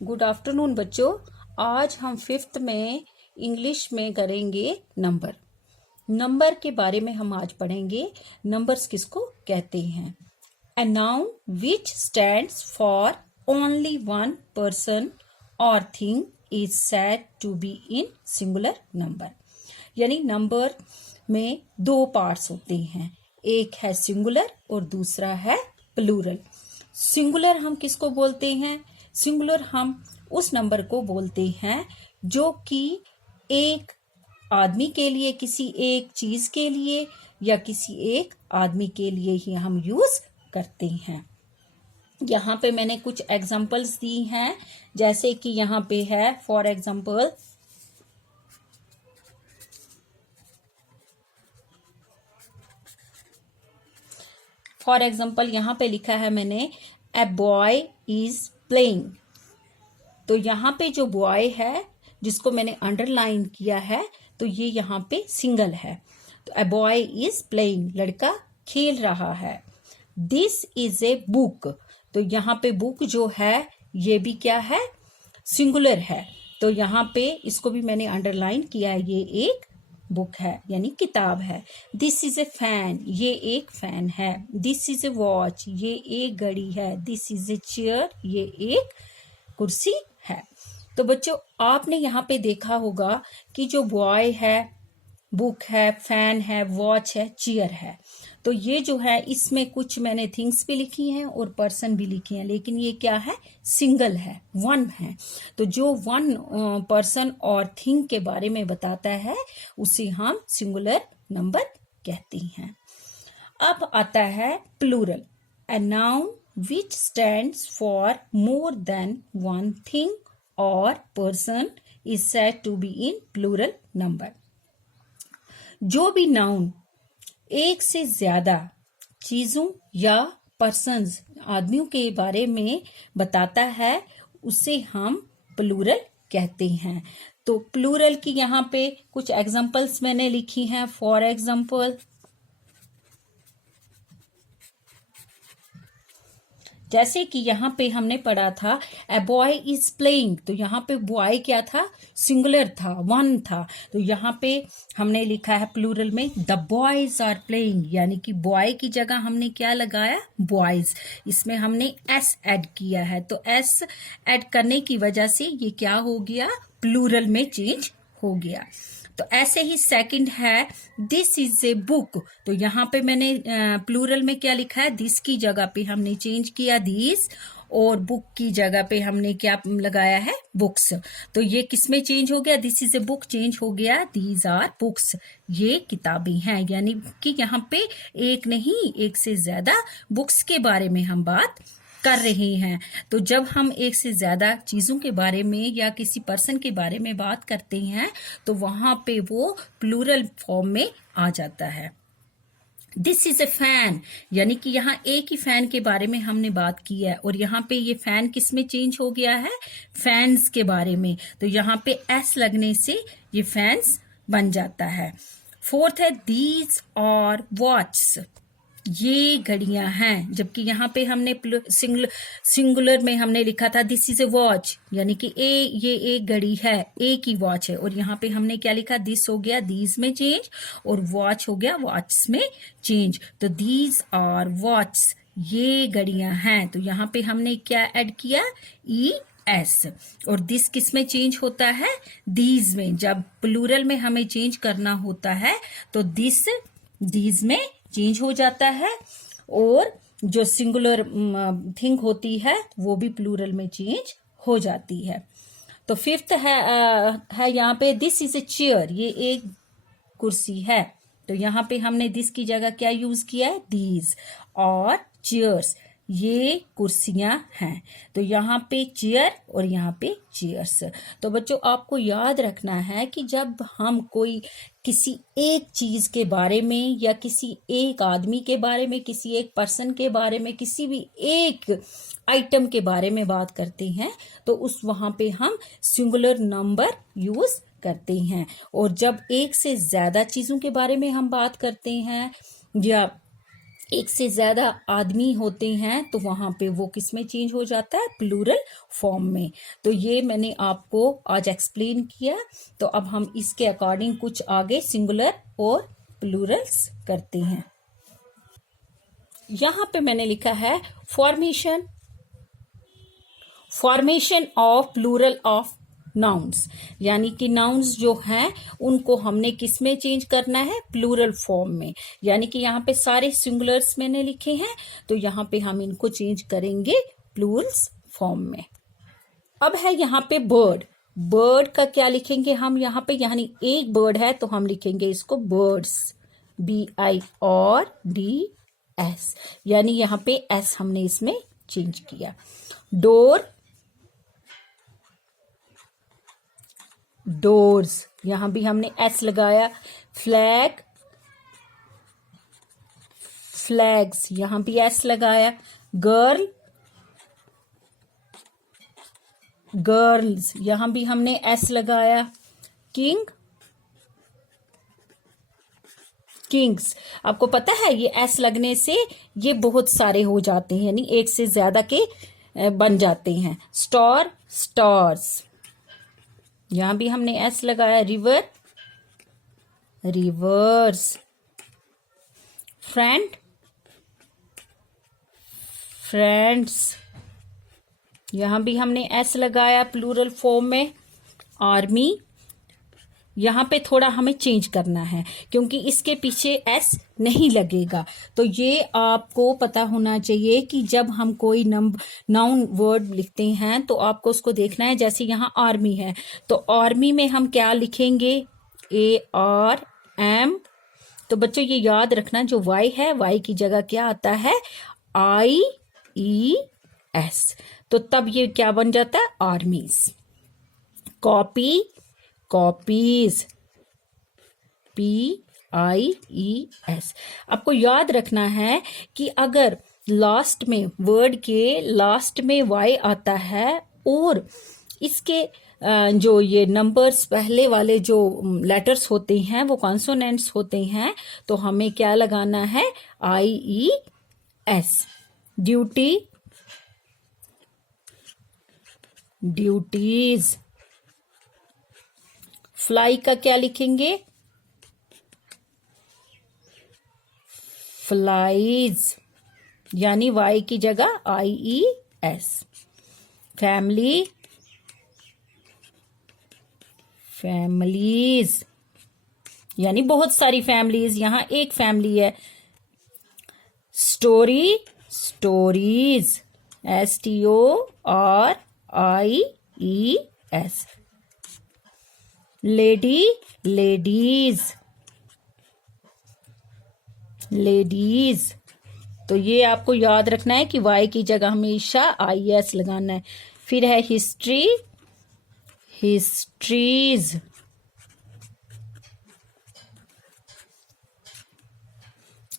Good afternoon बच्चों। आज हम 5th में इंग्लिश में करेंगे नंबर के बारे में हम आज पढ़ेंगे। नंबर्स किसको कहते हैं? A noun which stands for only one person or thing is said to be in singular number। यानी नंबर में दो पार्ट्स होते हैं, एक है सिंगुलर और दूसरा है प्लूरल। सिंगुलर हम किसको बोलते हैं? सिंगुलर हम उस नंबर को बोलते हैं जो कि एक आदमी के लिए, किसी एक चीज के लिए या किसी एक आदमी के लिए ही हम यूज करते हैं। यहाँ पे मैंने कुछ एग्जांपल्स दी हैं, जैसे कि यहाँ पे है फॉर एग्जाम्पल यहाँ पे लिखा है मैंने ए बॉय इज प्लेइंग। तो यहाँ पे जो बॉय है जिसको मैंने अंडरलाइन किया है, तो ये यहाँ पे सिंगल है। तो ए बॉय इज प्लेइंग, लड़का खेल रहा है। दिस इज ए बुक, तो यहाँ पे बुक जो है ये भी क्या है? सिंगुलर है। तो यहाँ पे इसको भी मैंने अंडरलाइन किया है, ये एक बुक है यानी किताब है। दिस इज ए फैन, ये एक फैन है। दिस इज ए वॉच, ये एक घड़ी है। दिस इज ए चेयर, ये एक कुर्सी है। तो बच्चों आपने यहाँ पे देखा होगा कि जो बॉय है, बुक है, फैन है, वॉच है, चेयर है। तो ये जो है इसमें कुछ मैंने थिंग्स भी लिखी हैं और पर्सन भी लिखी हैं, लेकिन ये क्या है? सिंगल है, वन है। तो जो वन पर्सन और थिंग के बारे में बताता है उसे हम सिंगुलर नंबर कहते हैं। अब आता है plural, a noun which stands for more than one thing or person is said to be in plural number। जो भी नाउन एक से ज्यादा चीजों या पर्सन्स, आदमियों के बारे में बताता है उसे हम प्लूरल कहते हैं। तो प्लूरल की यहाँ पे कुछ एग्जांपल्स मैंने लिखी हैं। फॉर एग्जांपल जैसे कि यहाँ पे हमने पढ़ा था ए बॉय इज प्लेइंग, तो यहाँ पे बॉय क्या था? सिंगुलर था, वन था। तो यहाँ पे हमने लिखा है प्लूरल में द बॉयज आर प्लेइंग, यानी कि बॉय की जगह हमने क्या लगाया? बॉयज। इसमें हमने एस ऐड किया है, तो एस ऐड करने की वजह से ये क्या हो गया? प्लूरल में चेंज हो गया। तो ऐसे ही सेकंड है दिस इज ए बुक, तो यहाँ पे मैंने प्लूरल में क्या लिखा है? दिस की जगह पे हमने चेंज किया दिस, और बुक की जगह पे हमने क्या लगाया है? बुक्स। तो ये किसमें चेंज हो गया? This is a book change हो गया दीज आर बुक्स, ये किताबें हैं। यानी कि यहाँ पे एक नहीं, एक से ज्यादा बुक्स के बारे में हम बात कर रहे हैं। तो जब हम एक से ज्यादा चीजों के बारे में या किसी पर्सन के बारे में बात करते हैं तो वहां पे वो प्लूरल फॉर्म में आ जाता है। दिस इज ए फैन, यानी कि यहाँ एक ही फैन के बारे में हमने बात की है, और यहाँ पे ये फैन किस में चेंज हो गया है? फैंस के बारे में। तो यहाँ पे एस लगने से ये फैंस बन जाता है। फोर्थ है दीज और वॉच, ये घड़ियां हैं। जबकि यहाँ पे हमने सिंगुलर में हमने लिखा था दिस इज ए वॉच, यानी कि ये एक घड़ी है, एक ही वॉच है। और यहाँ पे हमने क्या लिखा? दिस हो गया दीज में चेंज, और वॉच हो गया वॉच में चेंज। तो दीज आर वॉच, ये घड़ियां हैं। तो यहाँ पे हमने क्या ऐड किया? E S. और दिस किस में चेंज होता है? दीज में। जब प्लूरल में हमें चेंज करना होता है तो दिस दीज में चेंज हो जाता है, और जो सिंगुलर थिंग होती है वो भी प्लूरल में चेंज हो जाती है। तो फिफ्थ है यहाँ पे दिस इज ए चेयर, ये एक कुर्सी है। तो यहाँ पे हमने दिस की जगह क्या यूज किया है? दीज। और चेयर्स, ये कुर्सियां हैं। तो यहाँ पे चेयर और यहाँ पे चेयर्स। तो बच्चों आपको याद रखना है कि जब हम कोई किसी एक चीज के बारे में या किसी एक आदमी के बारे में, किसी एक पर्सन के बारे में, किसी भी एक आइटम के बारे में बात करते हैं तो उस वहां पे हम सिंगुलर नंबर यूज करते हैं। और जब एक से ज्यादा चीजों के बारे में हम बात करते हैं या एक से ज्यादा आदमी होते हैं तो वहां पे वो किस में चेंज हो जाता है, प्लूरल फॉर्म में। तो ये मैंने आपको आज एक्सप्लेन किया। तो अब हम इसके अकॉर्डिंग कुछ आगे सिंगुलर और प्लूरल्स करते हैं। यहां पे मैंने लिखा है formation of plural of nouns, यानी कि नाउन्स जो हैं उनको हमने किस में चेंज करना है, प्लूरल फॉर्म में। यानी कि यहाँ पे सारे सिंगुलर्स मैंने लिखे हैं, तो यहाँ पे हम इनको चेंज करेंगे प्लूरल्स फॉर्म में। अब है यहाँ पे बर्ड। बर्ड का क्या लिखेंगे हम यहाँ पे, यानी एक बर्ड है तो हम लिखेंगे इसको बर्ड्स, BIRDS, यानी यहाँ पे S हमने इसमें चेंज किया। डोर, डोर्स, यहां भी हमने S लगाया। फ्लैग, फ्लैग्स, यहां भी S लगाया। गर्ल, गर्ल्स, यहां भी हमने S लगाया। King, Kings. आपको पता है ये S लगने से ये बहुत सारे हो जाते हैं, यानी एक से ज्यादा के बन जाते हैं। स्टार, स्टार्स, यहां भी हमने S लगाया। River, reverse. फ्रेंड, फ्रेंड्स, यहां भी हमने S लगाया प्लूरल फॉर्म में। आर्मी, यहां पे थोड़ा हमें चेंज करना है क्योंकि इसके पीछे S नहीं लगेगा। तो ये आपको पता होना चाहिए कि जब हम कोई नाउन वर्ड लिखते हैं तो आपको उसको देखना है। जैसे यहाँ आर्मी है तो आर्मी में हम क्या लिखेंगे, ARM। तो बच्चों ये याद रखना, जो Y है Y की जगह क्या आता है, IES। तो तब ये क्या बन जाता है, आर्मीज। Copy, copies, PIES। आपको याद रखना है कि अगर लास्ट में, वर्ड के लास्ट में Y आता है और इसके जो ये नंबर्स पहले वाले जो लेटर्स होते हैं वो कॉन्सोनेंट्स होते हैं, तो हमें क्या लगाना है, IES। Duty, duties. फ्लाई का क्या लिखेंगे, फ्लाइज, यानी Y की जगह IES। फैमिली, फैमिलीज, यानी बहुत सारी फैमिलीज, यहां एक फैमिली है। Story, stories, STORIES। Lady, ladies, ladies. तो ये आपको याद रखना है कि Y की जगह हमेशा IES लगाना है। फिर है हिस्ट्री, हिस्ट्रीज।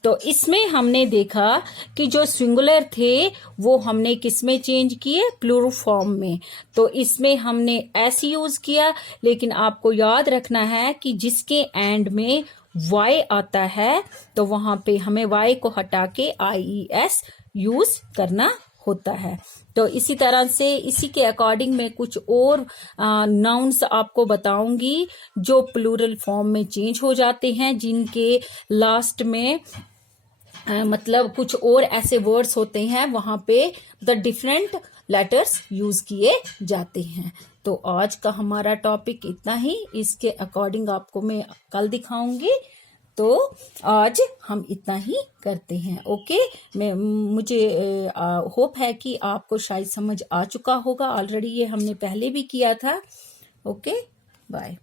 तो इसमें हमने देखा कि जो सिंगुलर थे वो हमने किस में चेंज किए, प्लूरल फॉर्म में। तो इसमें हमने S यूज किया, लेकिन आपको याद रखना है कि जिसके एंड में Y आता है तो वहां पे हमें Y को हटा के IES यूज करना होता है। तो इसी तरह से इसी के अकॉर्डिंग मैं कुछ और नाउन्स आपको बताऊंगी जो प्लूरल फॉर्म में चेंज हो जाते हैं, जिनके लास्ट में मतलब कुछ और ऐसे वर्ड्स होते हैं वहां पे द डिफरेंट लेटर्स यूज किए जाते हैं। तो आज का हमारा टॉपिक इतना ही, इसके अकॉर्डिंग आपको मैं कल दिखाऊंगी। तो आज हम इतना ही करते हैं। ओके, मुझे होप है कि आपको शायद समझ आ चुका होगा, ऑलरेडी ये हमने पहले भी किया था। Okay, bye.